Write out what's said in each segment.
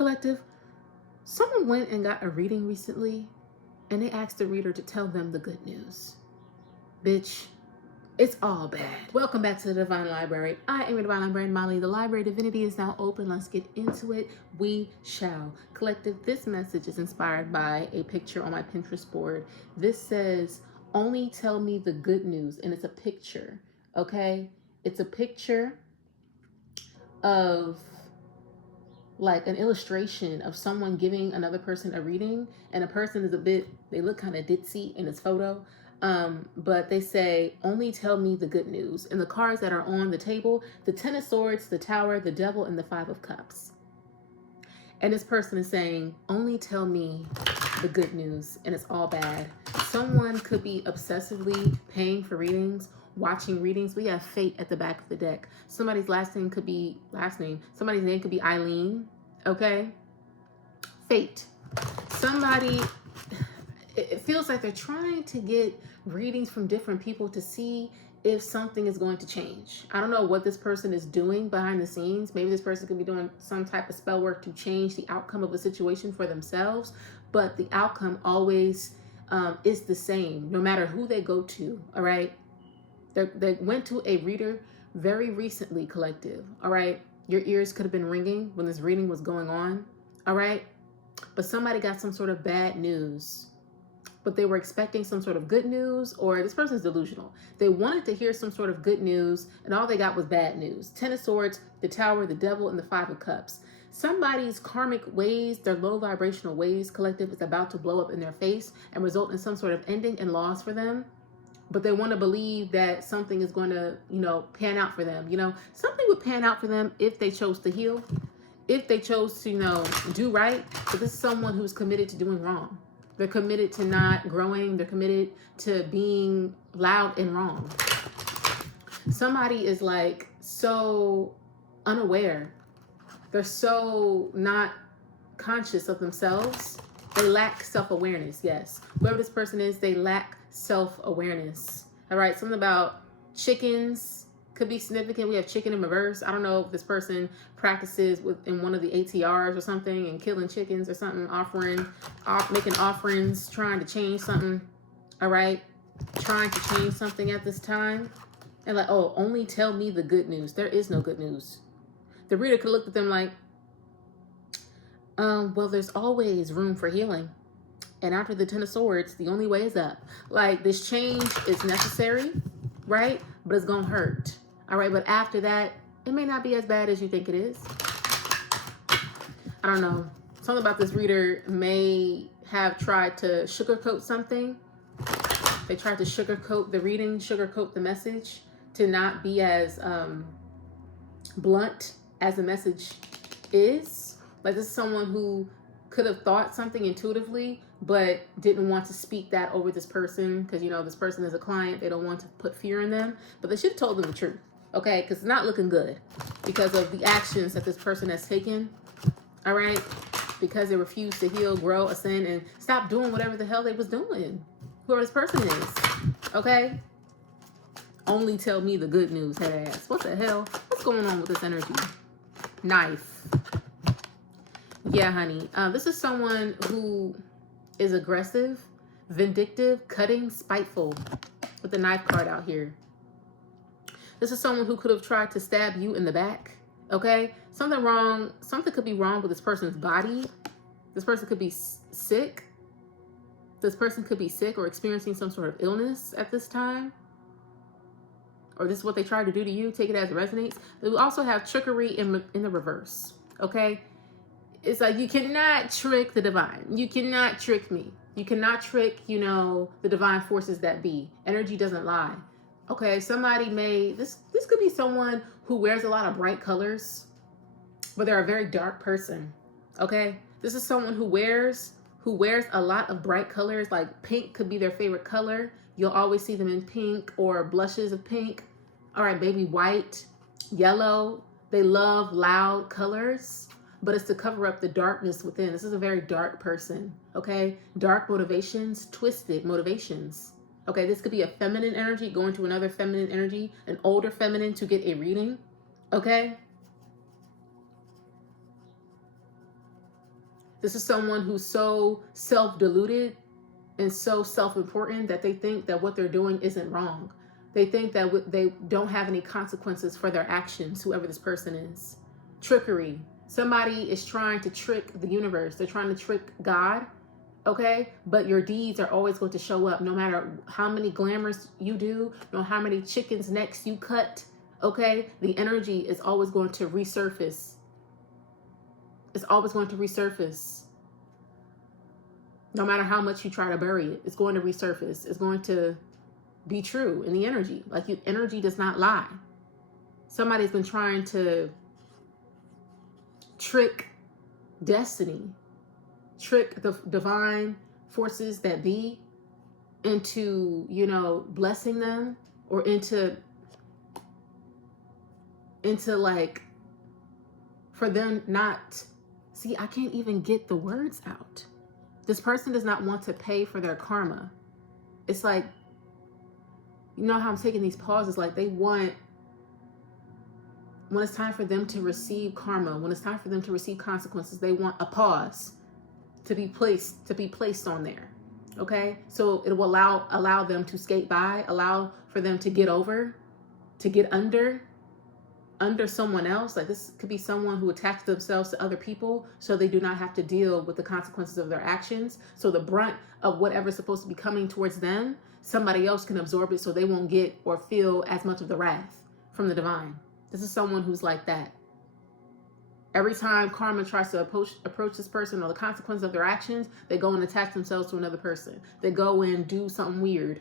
Collective, someone went and got a reading recently and they asked the reader to tell them the good news. Bitch, it's all bad. Welcome back to the Divine Library. I am your Divine Librarian, Molly. The Library Divinity is now open. Let's get into it. We shall. Collective, this message is inspired by a picture on my Pinterest board. This says, only tell me the good news. And it's a picture, okay? It's a picture of like an illustration of someone giving another person a reading, and a person is they look kind of ditzy in this photo. But they say, only tell me the good news. And the cards that are on the table, the Ten of Swords, the Tower, the Devil, and the Five of Cups. And this person is saying, only tell me the good news, and it's all bad. Someone could be obsessively paying for readings, watching readings. We have fate at the back of the deck. Somebody's somebody's name could be Eileen, okay? Fate. Somebody, it feels like they're trying to get readings from different people to see if something is going to change. I don't know what this person is doing behind the scenes. Maybe this person could be doing some type of spell work to change the outcome of a situation for themselves, but the outcome always is the same, no matter who they go to, all right? They went to a reader very recently, collective, all right? Your ears could have been ringing when this reading was going on, all right? But somebody got some sort of bad news, but they were expecting some sort of good news, or this person's delusional. They wanted to hear some sort of good news, and all they got was bad news. Ten of Swords, the Tower, the Devil, and the Five of Cups. Somebody's karmic ways, their low vibrational ways, collective, is about to blow up in their face and result in some sort of ending and loss for them. But they want to believe that something is going to, pan out for them. Something would pan out for them if they chose to heal, if they chose to, do right. But this is someone who's committed to doing wrong. They're committed to not growing. They're committed to being loud and wrong. Somebody is like so unaware. They're so not conscious of themselves. They lack self-awareness. Yes. Whoever this person is, they lack self-awareness. All right. Something about chickens could be significant. We have chicken in reverse. I don't know if this person practices in one of the ATRs or something and killing chickens or something, making offerings, trying to change something. All right. Trying to change something at this time. And like, oh, only tell me the good news. There is no good news. The reader could look at them like, well, there's always room for healing. And after the Ten of Swords, the only way is up. Like, this change is necessary, right? But it's going to hurt. All right. But after that, it may not be as bad as you think it is. I don't know. Something about this reader may have tried to sugarcoat something. They tried to sugarcoat the reading, sugarcoat the message to not be as blunt as the message is. Like, this is someone who could have thought something intuitively, but didn't want to speak that over this person because, this person is a client. They don't want to put fear in them, but they should have told them the truth, okay? Because it's not looking good because of the actions that this person has taken, all right? Because they refuse to heal, grow, ascend, and stop doing whatever the hell they was doing, whoever this person is, okay? Only tell me the good news, head ass. What the hell? What's going on with this energy? Knife. Yeah, honey. This is someone who is aggressive, vindictive, cutting, spiteful, with the knife card out here. This is someone who could have tried to stab you in the back, okay? Something could be wrong with this person's body. This person could be sick. This person could be sick or experiencing some sort of illness at this time. Or this is what they tried to do to you. Take it as it resonates. We also have trickery in the reverse, okay? It's like, you cannot trick the divine. You cannot trick me. You cannot trick, the divine forces that be. Energy doesn't lie. Okay, somebody this could be someone who wears a lot of bright colors, but they're a very dark person. Okay? This is someone who wears a lot of bright colors, like pink could be their favorite color. You'll always see them in pink or blushes of pink. All right, baby white, yellow. They love loud colors, but it's to cover up the darkness within. This is a very dark person, okay? Dark motivations, twisted motivations. Okay, this could be a feminine energy going to another feminine energy, an older feminine to get a reading, okay? This is someone who's so self-deluded and so self-important that they think that what they're doing isn't wrong. They think that they don't have any consequences for their actions, whoever this person is. Trickery. Somebody is trying to trick the universe. They're trying to trick God, okay? But your deeds are always going to show up no matter how many glamours you do, no how many chickens' necks you cut, okay? The energy is always going to resurface. It's always going to resurface. No matter how much you try to bury it, it's going to resurface. It's going to be true in the energy. Like, energy does not lie. Somebody's been trying to trick destiny, trick the divine forces that be into, you know, blessing them, or into like, for them not, see, I can't even get the words out. This person does not want to pay for their karma. It's like, you know how I'm taking these pauses, like they want, when it's time for them to receive karma, when it's time for them to receive consequences, they want a pause to be placed on there. Okay? So it will allow them to skate by, allow for them to get over, to get under someone else. Like, this could be someone who attached themselves to other people so they do not have to deal with the consequences of their actions. So the brunt of whatever's supposed to be coming towards them, somebody else can absorb it so they won't get or feel as much of the wrath from the divine. This is someone who's like that. Every time karma tries to approach this person or the consequence of their actions, they go and attach themselves to another person. They go and do something weird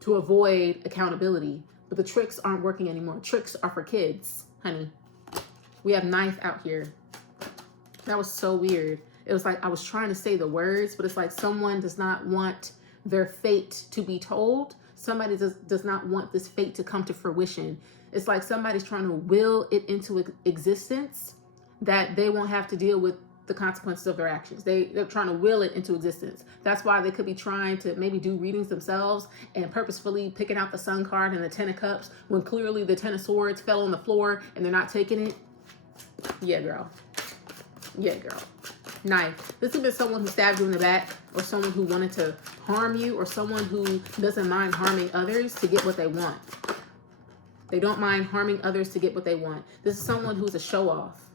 to avoid accountability. But the tricks aren't working anymore. Tricks are for kids, honey. We have knife out here. That was so weird. It was like I was trying to say the words, but it's like someone does not want their fate to be told. Somebody does not want this fate to come to fruition. It's like somebody's trying to will it into existence that they won't have to deal with the consequences of their actions. They're trying to will it into existence. That's why they could be trying to maybe do readings themselves and purposefully picking out the Sun card and the Ten of Cups when clearly the Ten of Swords fell on the floor and they're not taking it. Yeah, girl. Yeah, girl. Knife. This could be someone who stabbed you in the back, or someone who wanted to harm you, or someone who doesn't mind harming others to get what they want. They don't mind harming others to get what they want. This is someone who's a show-off.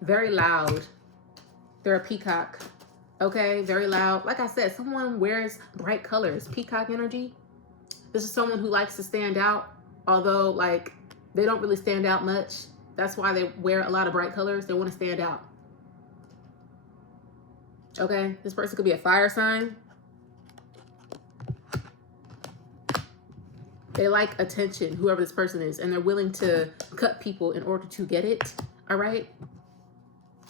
Very loud. They're a peacock. Okay? Very loud. Like I said, someone wears bright colors. Peacock energy. This is someone who likes to stand out, although, like, they don't really stand out much. That's why they wear a lot of bright colors. They want to stand out. Okay? This person could be a fire sign. They like attention, whoever this person is, and they're willing to cut people in order to get it. All right?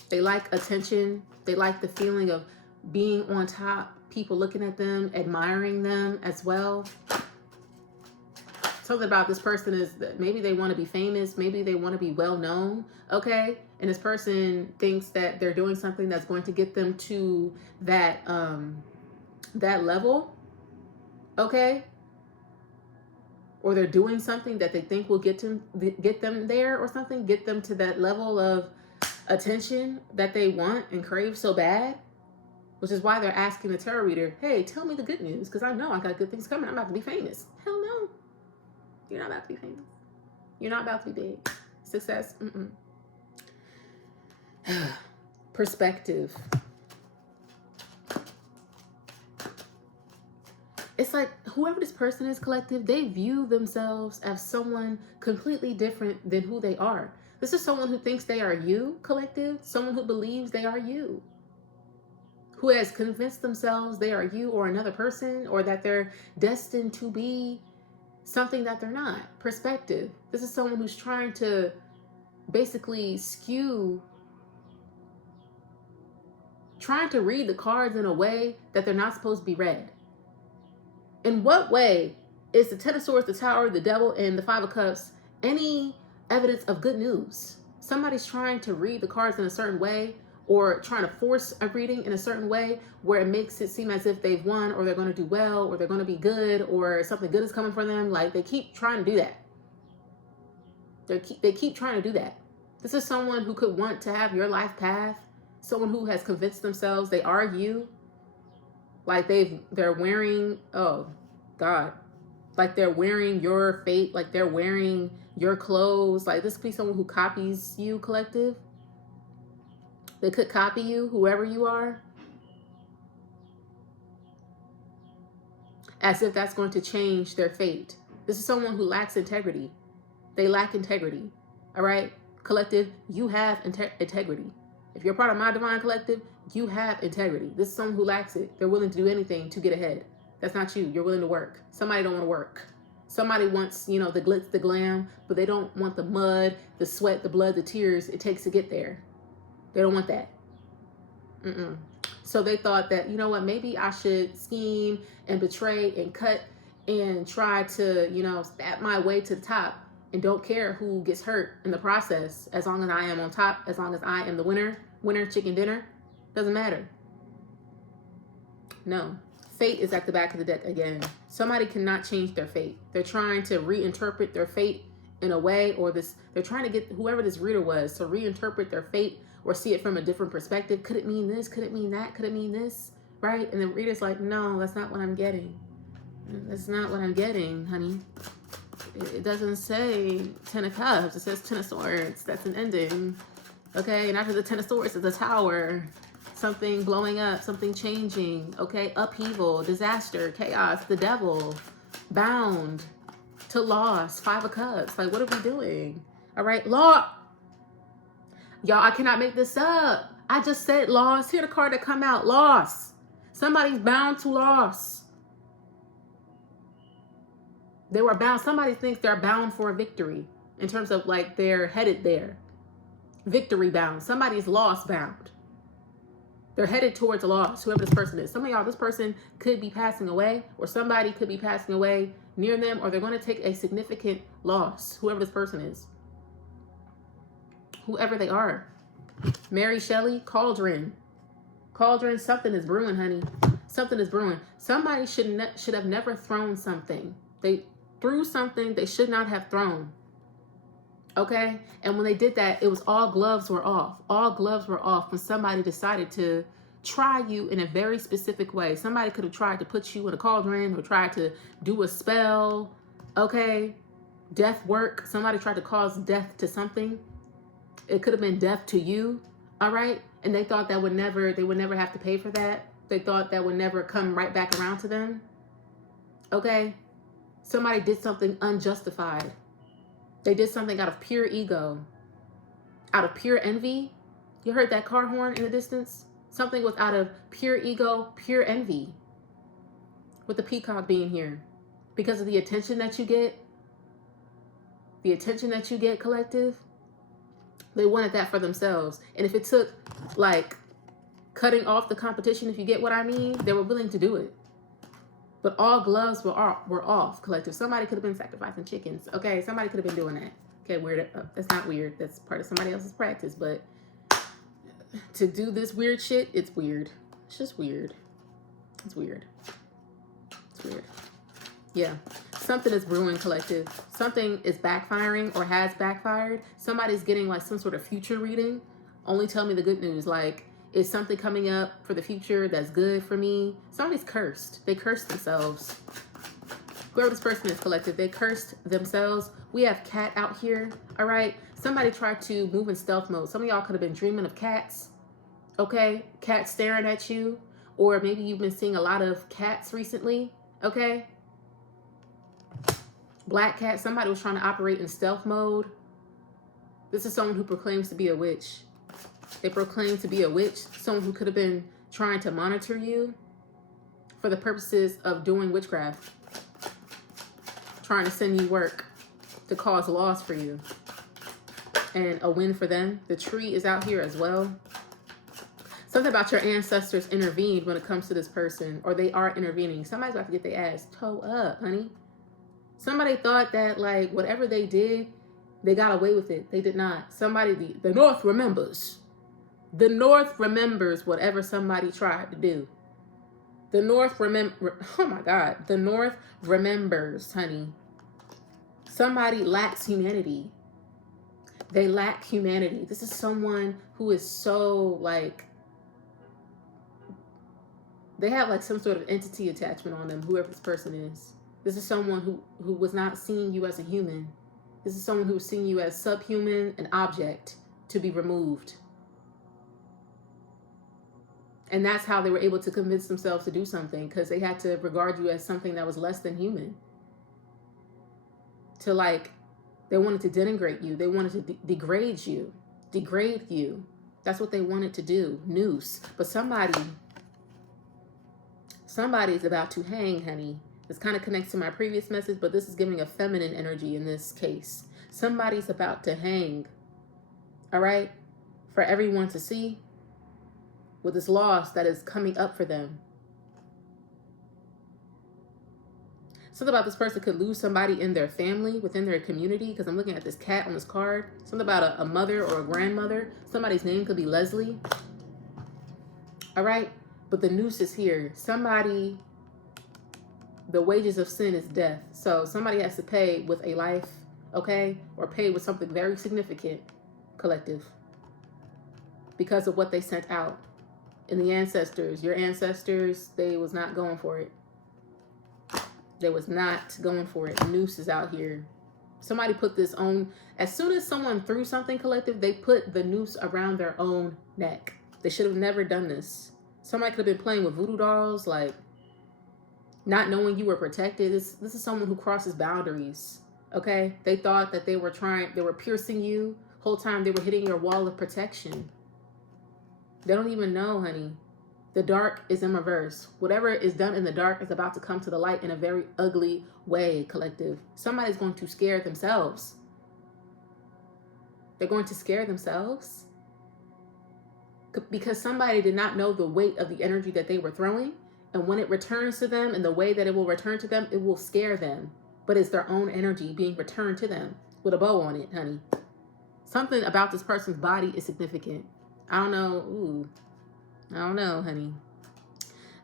They like attention. They like the feeling of being on top, people looking at them, admiring them as well. Something about this person is that maybe they want to be famous. Maybe they want to be well known. Okay? And this person thinks that they're doing something that's going to get them to that level. Okay? Or they're doing something that they think will get them there or something, get them to that level of attention that they want and crave so bad, which is why they're asking the tarot reader, hey, tell me the good news, because I know I got good things coming. I'm about to be famous. Hell no. You're not about to be famous. You're not about to be big. Success? Perspective. It's like whoever this person is, collective, they view themselves as someone completely different than who they are. This is someone who thinks they are you, collective. Someone who believes they are you. Who has convinced themselves they are you or another person, or that they're destined to be something that they're not. Perspective. This is someone who's trying to basically trying to read the cards in a way that they're not supposed to be read. In what way is the Ten of Swords, the Tower, the Devil, and the Five of Cups any evidence of good news? Somebody's trying to read the cards in a certain way, or trying to force a reading in a certain way where it makes it seem as if they've won, or they're going to do well, or they're going to be good, or something good is coming for them. Like, they keep trying to do that. They keep trying to do that. This is someone who could want to have your life path someone who has convinced themselves they are you. Like they're wearing, oh God, like they're wearing your fate, like they're wearing your clothes. Like this could be someone who copies you, collective. They could copy you, whoever you are, as if that's going to change their fate. This is someone who lacks integrity. They lack integrity. All right, collective, you have integrity. If you're part of my divine collective, you have integrity. This is someone who lacks it. They're willing to do anything to get ahead. That's not you. You're willing to work. Somebody don't want to work. Somebody wants, you know, the glitz, the glam, but they don't want the mud, the sweat, the blood, the tears it takes to get there. They don't want that. So they thought that, you know what, maybe I should scheme and betray and cut and try to, you know, stab my way to the top and don't care who gets hurt in the process. As long as I am on top, as long as I am the winner chicken dinner, doesn't matter. No. Fate is at the back of the deck again. Somebody cannot change their fate. They're trying to reinterpret their fate in a way, or they're trying to get whoever this reader was to reinterpret their fate or see it from a different perspective. Could it mean this? Could it mean that? Could it mean this? Right? And the reader's like, no, that's not what I'm getting. That's not what I'm getting, honey. It doesn't say 10 of Cups. It says 10 of Swords. That's an ending. Okay? And after the 10 of Swords is the Tower. Something blowing up, something changing, okay? Upheaval, disaster, chaos, the devil, bound to loss, 5 of Cups. Like, what are we doing? All right, law. Y'all, I cannot make this up. I just said loss. Here the card that come out, loss. Somebody's bound to loss. They were bound. Somebody thinks they're bound for a victory in terms of like they're headed there. Victory bound. Somebody's loss bound. They're headed towards a loss, whoever this person is. Some of y'all, this person could be passing away, or somebody could be passing away near them, or they're going to take a significant loss, whoever this person is. Whoever they are. Mary Shelley, cauldron. Cauldron, something is brewing, honey. Something is brewing. Somebody should have never thrown something. They threw something they should not have thrown. Okay? And when they did that, it was all gloves were off. All gloves were off when somebody decided to try you in a very specific way. Somebody could have tried to put you in a cauldron or tried to do a spell. Okay? Death work. Somebody tried to cause death to something. It could have been death to you. All right? And they thought that they would never have to pay for that. They thought that would never come right back around to them. Okay? Somebody did something unjustified. They did something out of pure ego, out of pure envy. You heard that car horn in the distance? Something was out of pure ego, pure envy. With the peacock being here. Because of the attention that you get. The attention that you get, collective. They wanted that for themselves. And if it took, like, cutting off the competition, if you get what I mean, they were willing to do it. But all gloves were off, collective. Somebody could have been sacrificing chickens. Okay, somebody could have been doing that. Okay, weird. That's not weird. That's part of somebody else's practice. But to do this weird shit, it's weird. It's just weird. It's weird. It's weird. Yeah. Something is brewing, collective. Something is backfiring or has backfired. Somebody's getting like some sort of future reading. Only tell me the good news. Like, is something coming up for the future that's good for me? Somebody's cursed. They cursed themselves. Whoever this person is, collective, they cursed themselves. We have cat out here, all right? Somebody tried to move in stealth mode. Some of y'all could have been dreaming of cats, okay? Cats staring at you. Or maybe you've been seeing a lot of cats recently, okay? Black cat, somebody was trying to operate in stealth mode. This is someone who proclaims to be a witch. They proclaim to be a witch, someone who could have been trying to monitor you for the purposes of doing witchcraft, trying to send you work to cause loss for you and a win for them. The tree is out here as well. Something about your ancestors intervened when it comes to this person, or they are intervening. Somebody's about to get their ass toe up, honey. Somebody thought that, like, whatever they did, they got away with it. They did not. Somebody, the North remembers. The North remembers whatever somebody tried to do. The North oh my God. The North remembers, honey. Somebody lacks humanity. They lack humanity. This is someone who is so, like, They have like some sort of entity attachment on them, whoever this person is. This is someone who was not seeing you as a human. This is someone who was seeing you as subhuman, an object to be removed. And that's how they were able to convince themselves to do something, because they had to regard you as something that was less than human. To like, they wanted to denigrate you. They wanted to degrade you. That's what they wanted to do. Noose. But somebody's about to hang, honey. This kind of connects to my previous message, but this is giving a feminine energy in this case. Somebody's about to hang. All right? For everyone to see, with this loss that is coming up for them. Something about this person could lose somebody in their family, within their community, because I'm looking at this cat on this card. Something about a mother or a grandmother. Somebody's name could be Leslie. All right? But the noose is here. Somebody, the wages of sin is death. So somebody has to pay with a life, okay? Or pay with something very significant, collective. Because of what they sent out. And the ancestors, your ancestors, they was not going for it. They was not going for it. Noose is out here. Somebody put this on. As soon as someone threw something, collective, they put the noose around their own neck. They should have never done this. Somebody could have been playing with voodoo dolls, like not knowing you were protected. This is someone who crosses boundaries. Okay? They thought that they were piercing you. Whole time they were hitting your wall of protection. They don't even know, honey. The dark is in reverse. Whatever is done in the dark is about to come to the light in a very ugly way, collective. Somebody's going to scare themselves. They're going to scare themselves. Because somebody did not know the weight of the energy that they were throwing. And when it returns to them in the way that it will return to them, it will scare them. But it's their own energy being returned to them with a bow on it, honey. Something about this person's body is significant. I don't know. Ooh. I don't know, honey.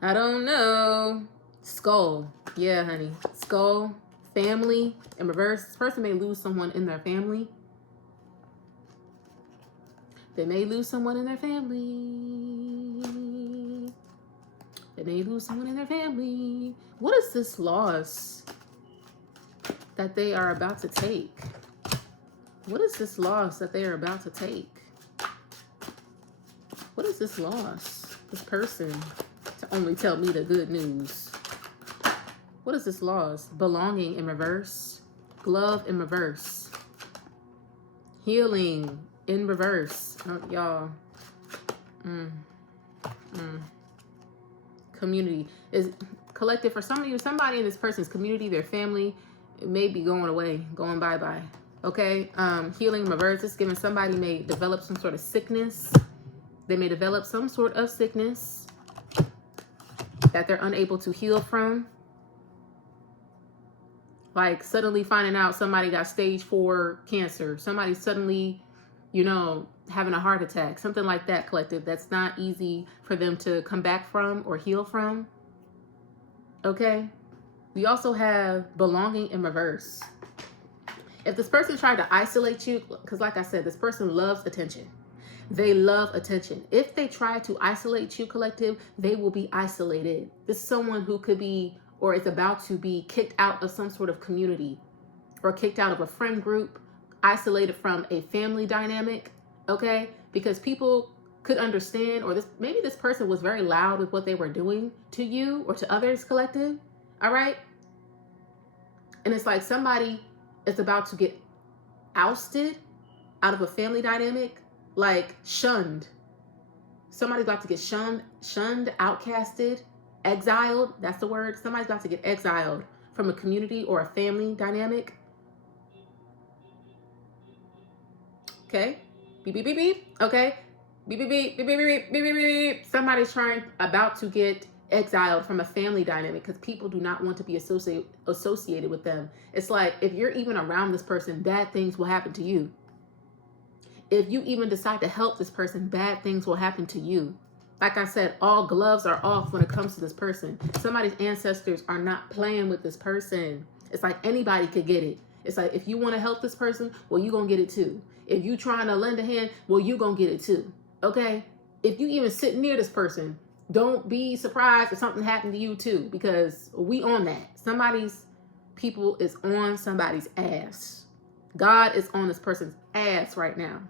I don't know. Skull. Yeah, honey. Skull. Family. In reverse. This person may lose someone in their family. They may lose someone in their family. They may lose someone in their family. What is this loss that they are about to take? What is this loss that they are about to take? What is this loss? This person to only tell me the good news. What is this loss? Belonging in reverse. Glove in reverse. Healing in reverse. Oh, y'all. Community is collective for some of you. Somebody in this person's community, their family, it may be going away, going bye-bye. Okay? Healing in reverse. It's giving somebody may develop some sort of sickness. They may develop some sort of sickness that they're unable to heal from. Like suddenly finding out somebody got stage 4 cancer. Somebody suddenly, having a heart attack. Something like that, collective. That's not easy for them to come back from or heal from. Okay? We also have belonging in reverse. If this person tried to isolate you, because like I said, this person loves attention. They love attention. If they try to isolate you, collective, they will be isolated. This is someone who could be or is about to be kicked out of some sort of community or kicked out of a friend group, isolated from a family dynamic, okay? Because people could understand, or maybe this person was very loud with what they were doing to you or to others, collective, all right? And it's like somebody is about to get ousted out of a family dynamic, like shunned. Somebody's about to get shunned, outcasted, exiled. That's the word. Somebody's about to get exiled from a community or a family dynamic. Okay. Beep, beep, beep, beep. Okay. Beep, beep, beep, beep, beep, beep, beep, beep, beep. Somebody's about to get exiled from a family dynamic because people do not want to be associated with them. It's like if you're even around this person, bad things will happen to you. If you even decide to help this person, bad things will happen to you. Like I said, all gloves are off when it comes to this person. Somebody's ancestors are not playing with this person. It's like anybody could get it. It's like if you want to help this person, well, you're going to get it too. If you trying to lend a hand, well, you're going to get it too. Okay? If you even sit near this person, don't be surprised if something happened to you too, because we on that. Somebody's people is on somebody's ass. God is on this person's ass right now.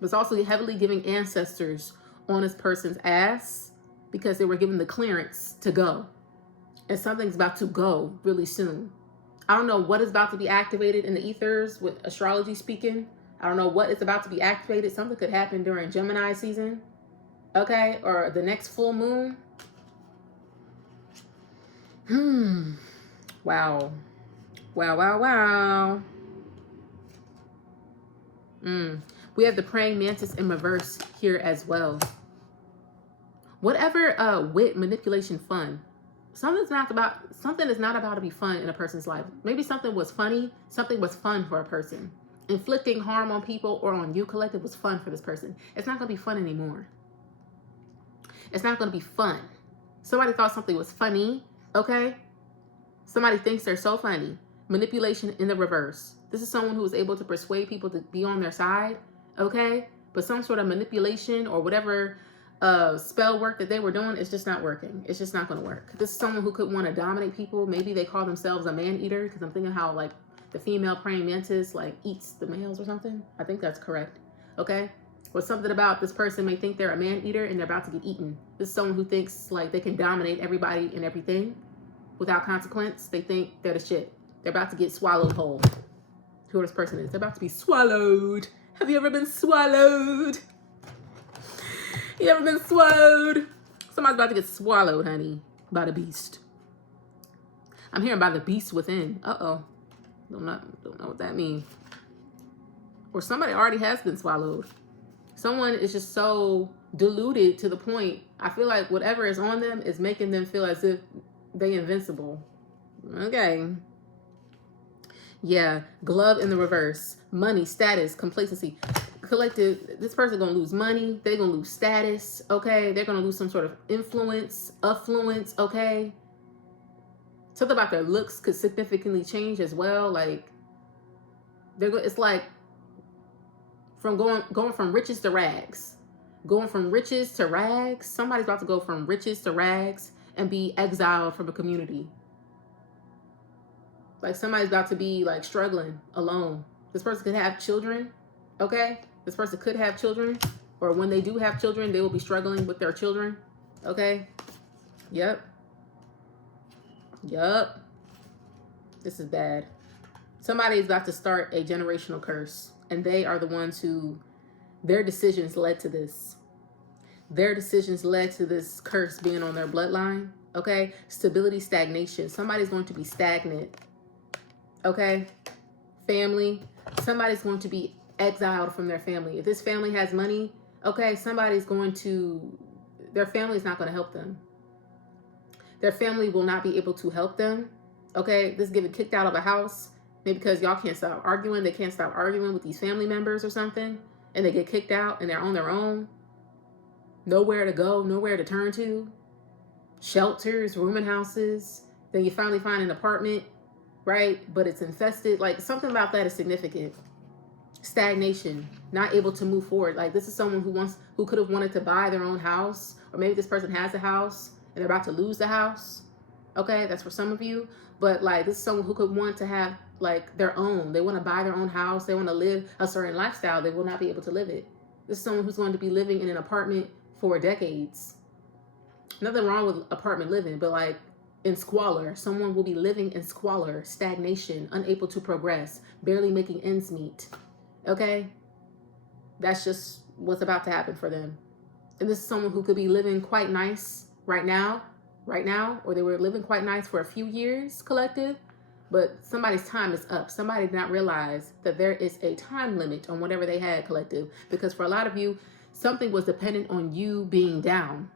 It's also heavily giving ancestors on this person's ass because they were given the clearance to go. And something's about to go really soon. I don't know what is about to be activated in the ethers with astrology speaking. I don't know what is about to be activated. Something could happen during Gemini season. Okay? Or the next full moon. Wow. Wow, wow, wow. We have the praying mantis in reverse here as well. Whatever wit, manipulation, fun. Something is not about to be fun in a person's life. Maybe something was funny. Something was fun for a person. Inflicting harm on people or on you, collective, was fun for this person. It's not going to be fun anymore. It's not going to be fun. Somebody thought something was funny. Okay? Somebody thinks they're so funny. Manipulation in the reverse. This is someone who is able to persuade people to be on their side. Okay? But some sort of manipulation or whatever spell work that they were doing is just not working. It's just not going to work. This is someone who could want to dominate people. Maybe they call themselves a man-eater, because I'm thinking how like the female praying mantis like eats the males or something. I think that's correct. Okay? Or something about this person may think they're a man-eater and they're about to get eaten. This is someone who thinks like they can dominate everybody and everything without consequence. They think they're the shit. They're about to get swallowed whole. Who this person is. They're about to be swallowed. Have you ever been swallowed? You ever been swallowed? Somebody's about to get swallowed, honey, by the beast. I'm hearing by the beast within. Uh-oh. Don't know what that means. Or somebody already has been swallowed. Someone is just so deluded to the point, I feel like whatever is on them is making them feel as if they invincible. Okay. Yeah. Glove in the reverse. Money, status, complacency. Collective, this person gonna lose money. They're gonna lose status. Okay. They're gonna lose some sort of influence, affluence. Okay. Something about their looks could significantly change as well. Like it's like from going from riches to rags. Going from riches to rags. Somebody's about to go from riches to rags and be exiled from a community. Like somebody's about to be like struggling alone. This person could have children. Okay. This person could have children. Or when they do have children, they will be struggling with their children. Okay. Yep. Yup. This is bad. Somebody is about to start a generational curse. And they are the ones who, their decisions led to this. Their decisions led to this curse being on their bloodline. Okay. Stability, stagnation. Somebody's going to be stagnant. Okay. Family. Somebody's going to be exiled from their family. If this family has money, okay, somebody's going to, their family is not going to help them. Their family will not be able to help them. Okay. This is getting kicked out of a house. Maybe because y'all can't stop arguing. They can't stop arguing with these family members or something. And they get kicked out and they're on their own. Nowhere to go. Nowhere to turn to. Shelters, rooming houses. Then you finally find an apartment, right? But it's infested. Like something about that is significant. Stagnation. Not able to move forward. Like this is someone who could have wanted to buy their own house. Or maybe this person has a house and they're about to lose the house. Okay, that's for some of you. But like this is someone who could want to have like their own. They want to buy their own house. They want to live a certain lifestyle. They will not be able to live it. This is someone who's going to be living in an apartment for decades. Nothing wrong with apartment living, but like in squalor. Someone will be living in squalor, stagnation, unable to progress, barely making ends meet. Okay? That's just what's about to happen for them. And this is someone who could be living quite nice right now, or they were living quite nice for a few years, collective. But somebody's time is up. Somebody did not realize that there is a time limit on whatever they had, collective. Because for a lot of you, something was dependent on you being down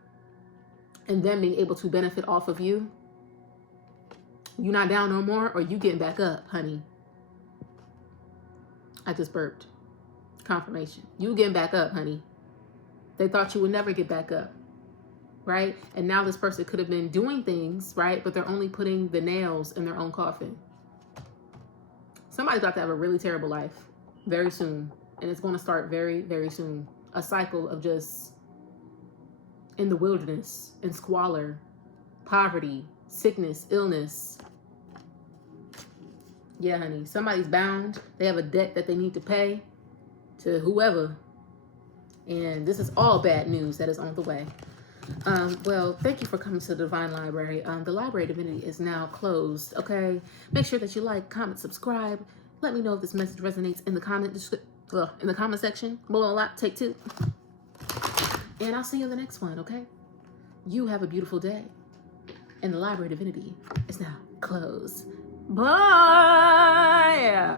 and them being able to benefit off of you. You not down no more, or you getting back up, honey. I just burped. Confirmation. You getting back up, honey. They thought you would never get back up. Right? And now this person could have been doing things, right? But they're only putting the nails in their own coffin. Somebody's about to have a really terrible life very soon. And it's going to start very, very soon. A cycle of just in the wilderness, in squalor, poverty, sickness, illness. Yeah, honey, somebody's bound. They have a debt that they need to pay to whoever. And this is all bad news that is on the way. Well, thank you for coming to the Divine Library. The Library Divinity is now closed, okay? Make sure that you like, comment, subscribe. Let me know if this message resonates in the comment section. Blow a lot, take 2. And I'll see you in the next one, okay? You have a beautiful day. And the Library Divinity is now closed. Bye!